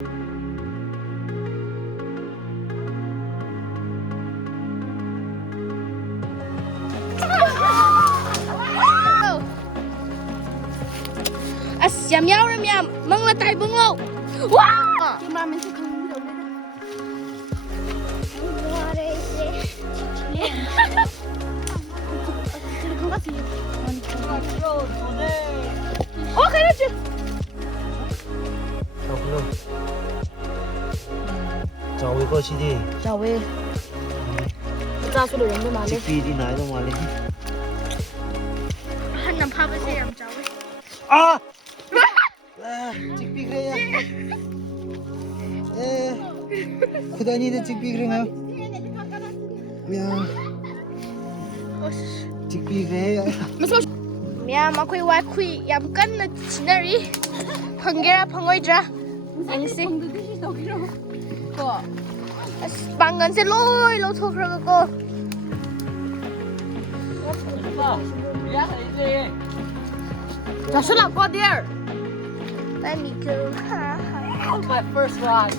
Yam yao ram yam, mong là tay bung lô. Wow! Kim ra mình sẽ không được đấy. Không có gì. Ok đó chứ. cháu với cô chị đi. Chào về. Ra số đường đâu mà chị lên. Phi đi nãy đâu mà lên. Hắn nằm phao với xe làm cháu. À! chị Phi kìa. Ê, खुदा नहीं तो चिक पी रहे हैं यार चिक पी रहे हैं Mẹ mà quay qua quỳ yam cân là chỉ là gì? Phăng ghé phăng ngồi ra. Anh xin. Cô. Bằng ngân sẽ lôi lâu thuộc rồi cô. Chào số là qua there. Tại vì cứ My first ride.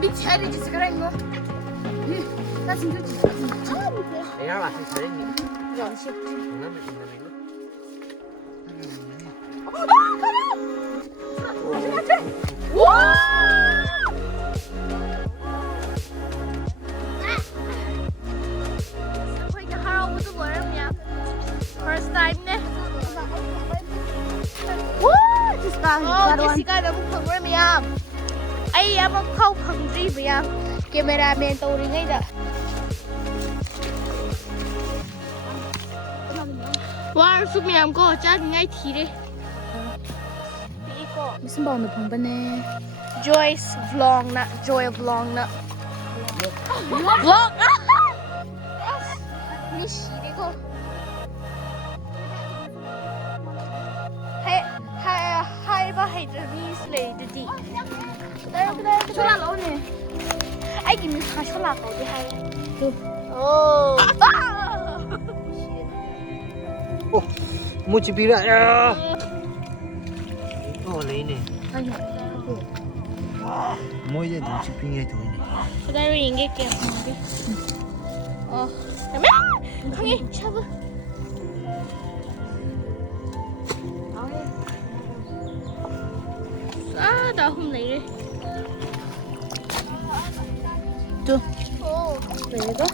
bị chạy đi chỉ cái này thôi. Na 진짜 내가 왔을 때 연습. First time nè. Jessica đã một phần rồi mày am. Ai em không phần gì mày am. Cameraman tôi đi ngay đó. Wow, giúp mày am có chắc ngay thì đi. 무슨 번호 번번에 Joyce vlog na, Joy vlog na. Vlog. Ni xí đi cô. Hai ba hai giờ đi lấy được đi. Đây. số là lỗ nè. Ai kiếm hai số là có đi hai. 오. 오, 뭐 집이라. 야. 어, 레이네. 아니. 뭐 이제 눈 집빙해 도이네. 기다려 인게 게임. 잠깐만. 강해 샤브. À, đào hôm nay đi. 또. 내가?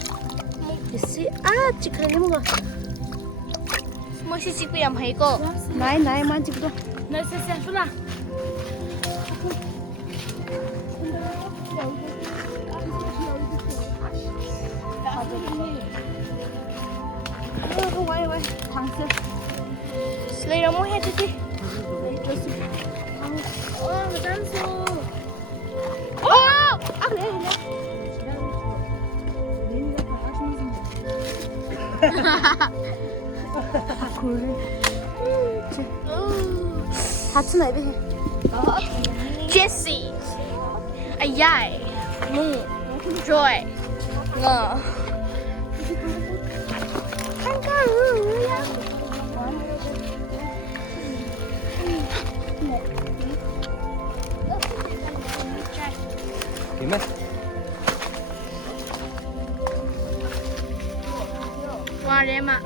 뭐지? 아, 찍으려 먹어. 뭐시 찍고 얌 해고. 나이만 찍고. 나 세세 số là. không quay quay. thằng xưa. Lấy đâu mua hết đi. 짠소. 아, 그래. 같이 나이be. Jessie. Ayai. Mu. Joy. Ngờ. Kangaroo ya. Kìa. Qua đây em ạ.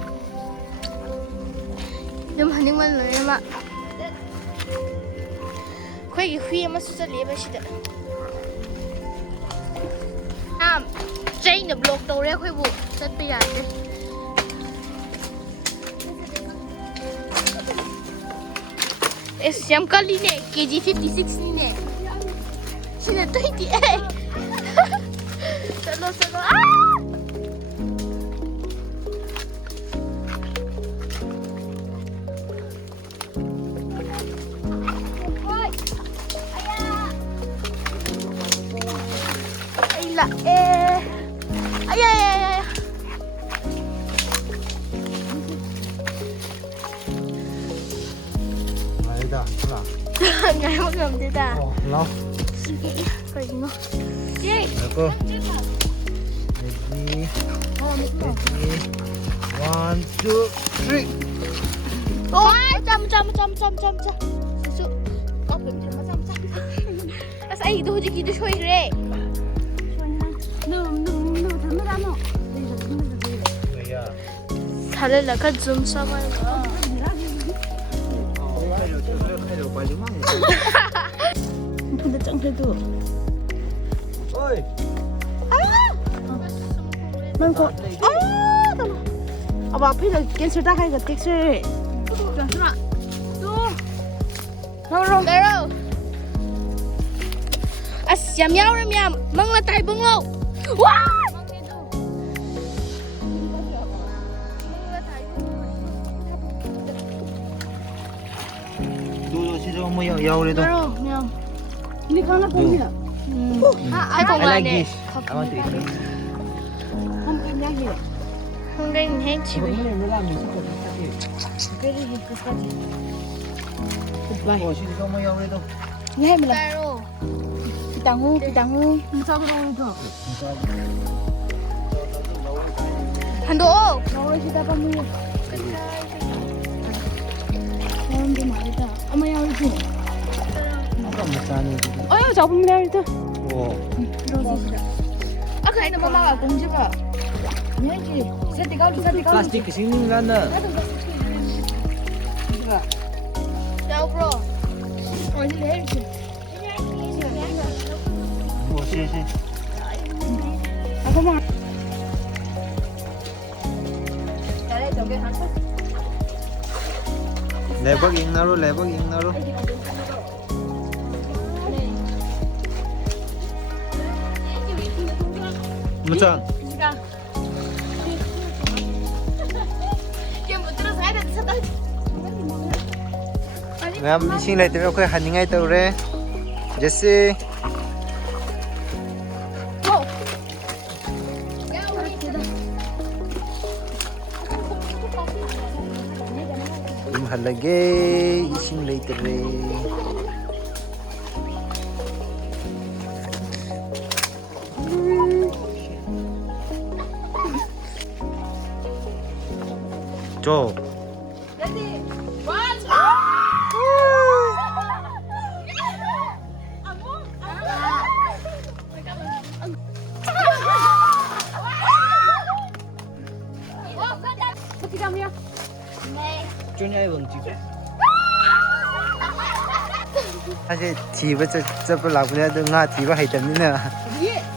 Nhưng mà nhưng mà lười em ạ. Khuya khuya mà xuất liệp vậy đó. Jane được lột đầu ra khuya vụ rất bây giờ đi. Em có đi nè, KG 56 nè. Xin là tôi đi ê. Sợ lo. Là ê. Ai. 아니다. 하나. Ngày mất ngầm thế ta. 너. Cái gì nó? Chị. 그리고 레디. 레디. 1, 2, 3. 자. 수수. 병신 맞자. 아싸 이도 호지기도 쇼이래. 살려가 좀 써봐요. 근데 짱해도. 어이. 뭔가. 아, 앞에 캔슬 다 하니까 텍스. Lero. Xiam nhau rồi mẹ, mong là tay bông lâu. Wow. 너 진짜 뭐 야오래도. Lero, mẹ. 니 가나 보이나? Ai không I là like nè. this. I want to eat this. 한 분야 해. Không đến hết chị. 그래 끝까지. 뭐 진짜 뭐 야오래도. 니 해밀라. Lero. 비당우. 무사도 오르도. Hành đồ. 나오래 시다가 뭐. 사람도 말이다. 아마 야오지. 어여 잡으면 야오다. À cái này 엄마가 공주가. 얘기. 세대가. 플라스틱 신는 거는. Đâu bro. 어디 해야지. 뭐 시시. 아, 고마워. 잘해, 저게 갔어? 레버기 잉나로. 무전. Em vừa đưa ra đây sao đây? ngam xin lại tới khơi hành ngay tàu re. Jesse. Halage ising later. 줘. 쪼냐에 멍지고. 사실 집을 접을 나보내도 나 집을 하이다니나.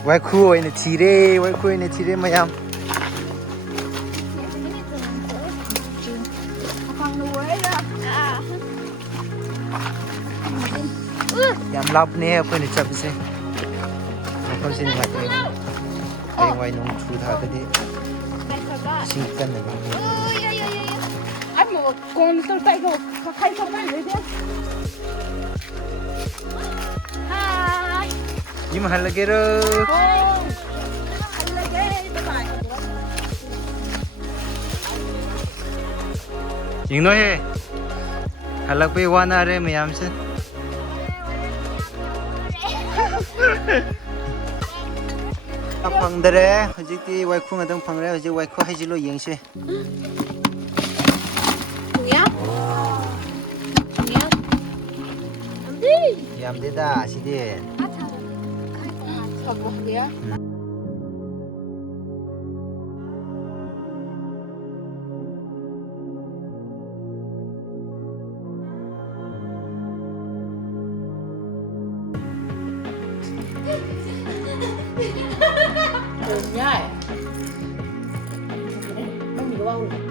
와이쿠에는 지레 마얌. 얌 라브네 아코에는 접으세. 컨신이 맞대. 와이 너무 주다더니 신기한 거. 아니 뭐 건설 따이고 가까이 가면 왜 돼? 이모 할라게로. 잉노해. 할락베 와나레 미암슨. 방들에 hojikti 와이쿠 ngадang phangre hojik 와이쿠 haijilo yengse. Nhá. Nhá. Làm đi. Yamdeda sidi. Sao bỏ kìa? Nhá. Không gì đâu.